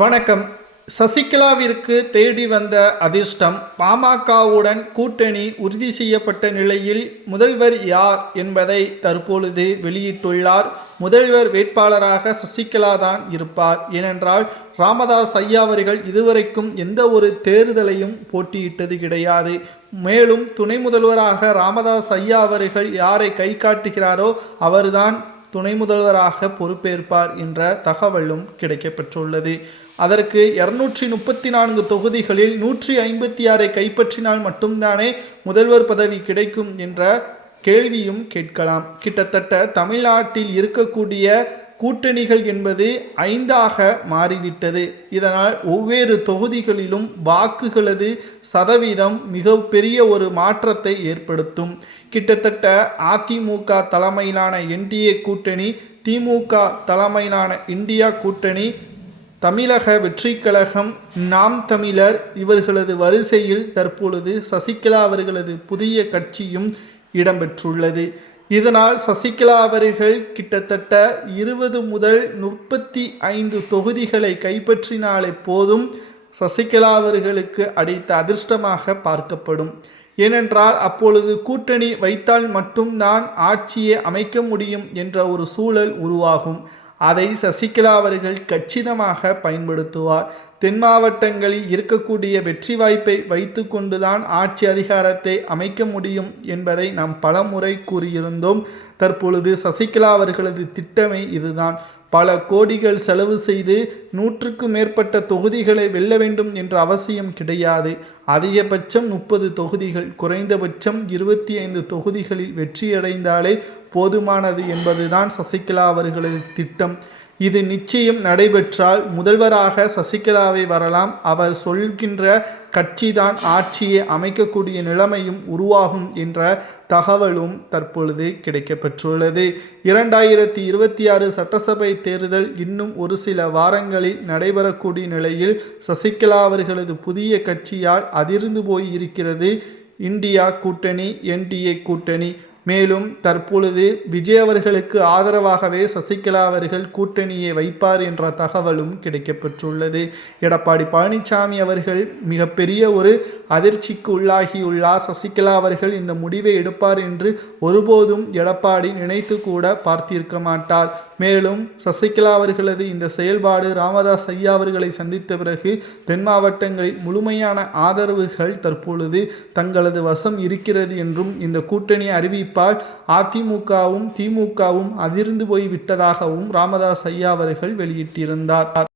வணக்கம். சசிகலாவிற்கு தேடி வந்த அதிர்ஷ்டம். பாமகவுடன் கூட்டணி உறுதி செய்யப்பட்ட நிலையில் முதல்வர் யார் என்பதை தற்பொழுது வெளியிட்டுள்ளார். முதல்வர் வேட்பாளராக சசிகலா தான் இருப்பார். ஏனென்றால் ராமதாஸ் ஐயா அவர்கள் இதுவரைக்கும் எந்த ஒரு தேர்தலையும் போட்டியிட்டது கிடையாது. மேலும் துணை முதல்வராக ராமதாஸ் ஐயா அவர்கள் யாரை கை காட்டுகிறாரோ அவர்தான் துணை முதல்வராக பொறுப்பேற்பார் என்ற தகவலும் கிடைக்கப்பெற்றுள்ளது. அதற்கு 234 தொகுதிகளில் 156 கைப்பற்றினால் மட்டும்தானே முதல்வர் பதவி கிடைக்கும் என்ற கேள்வியும் கேட்கலாம். கிட்டத்தட்ட தமிழ்நாட்டில் இருக்கக்கூடிய கூட்டணிகள் என்பது 5ஆக மாறிவிட்டது. இதனால் ஒவ்வொரு தொகுதிகளிலும் வாக்குகளது சதவீதம் மிகப்பெரிய ஒரு மாற்றத்தை ஏற்படுத்தும். கிட்டத்தட்ட அதிமுக தலைமையிலான என்டிஏ கூட்டணி, திமுக தலைமையிலான இந்தியா கூட்டணி, தமிழக வெற்றி கழகம், நாம் தமிழர் இவர்களது வரிசையில் தற்பொழுது சசிகலா அவர்களது புதிய கட்சியும் இடம்பெற்றுள்ளது. இதனால் சசிகலா அவர்கள் கிட்டத்தட்ட 20 முதல் 35 தொகுதிகளை கைப்பற்றினாலே போதும் சசிகலா அவர்களுக்கு அடித்த அதிர்ஷ்டமாக பார்க்கப்படும். ஏனென்றால் அப்பொழுது கூட்டணி வைத்தால் மட்டும்தான் ஆட்சியை அமைக்க முடியும் என்ற ஒரு சூழல் உருவாகும். அதை சசிகலா அவர்கள் கச்சிதமாக பயன்படுத்துவார். தென் மாவட்டங்களில் இருக்கக்கூடிய வெற்றி வாய்ப்பை வைத்து கொண்டுதான் ஆட்சி அதிகாரத்தை அமைக்க முடியும் என்பதை நாம் பலமுறை கூறியிருந்தோம். தற்பொழுது சசிகலா அவர்களது திட்டமே இதுதான். பல கோடிகள் செலவு செய்து 100க்கு மேற்பட்ட தொகுதிகளை வெல்ல வேண்டும் என்ற அவசியம் கிடையாது. அதிகபட்சம் 30 தொகுதிகள், குறைந்தபட்சம் 25 தொகுதிகளில் வெற்றியடைந்தாலே போதுமானது என்பதுதான் சசிகலா அவர்களது திட்டம். இது நிச்சயம் நடைபெற்றால் முதல்வராக சசிகலாவை வரலாம். அவர் சொல்கின்ற கட்சிதான் ஆட்சியை அமைக்கக்கூடிய நிலைமையும் உருவாகும் என்ற தகவலும் தற்பொழுது கிடைக்கப்பெற்றுள்ளது. 2026 சட்டசபை தேர்தல் இன்னும் ஒரு சில வாரங்களில் நடைபெறக்கூடிய நிலையில் சசிகலா அவர்களது புதிய கட்சியால் அதிர்ந்து போய் இருக்கிறது இந்தியா கூட்டணி, என்டிஏ கூட்டணி. மேலும் தற்பொழுது விஜய் அவர்களுக்கு ஆதரவாகவே சசிகலா அவர்கள் கூட்டணியை வைப்பார் என்ற தகவலும் கிடைக்கப்பெற்றுள்ளது. எடப்பாடி பழனிசாமி அவர்கள் மிகப்பெரிய ஒரு அதிர்ச்சிக்கு உள்ளாகியுள்ளார். சசிகலா அவர்கள் இந்த முடிவை எடுப்பார் என்று ஒருபோதும் எடப்பாடி நினைத்து கூட பார்த்திருக்க மாட்டார். மேலும் சசிகலா அவர்களது இந்த செயல்பாடு ராமதாஸ் ஐயா அவர்களை சந்தித்த பிறகு தென் மாவட்டங்களில் முழுமையான ஆதரவுகள் தற்பொழுது தங்களது வசம் இருக்கிறது என்றும் இந்த கூட்டணி அறிவிப்பால் அதிமுகவும் திமுகவும் அதிர்ந்து போய் விட்டதாகவும் ராமதாஸ் ஐயா அவர்கள் வெளியிட்டிருந்தார்.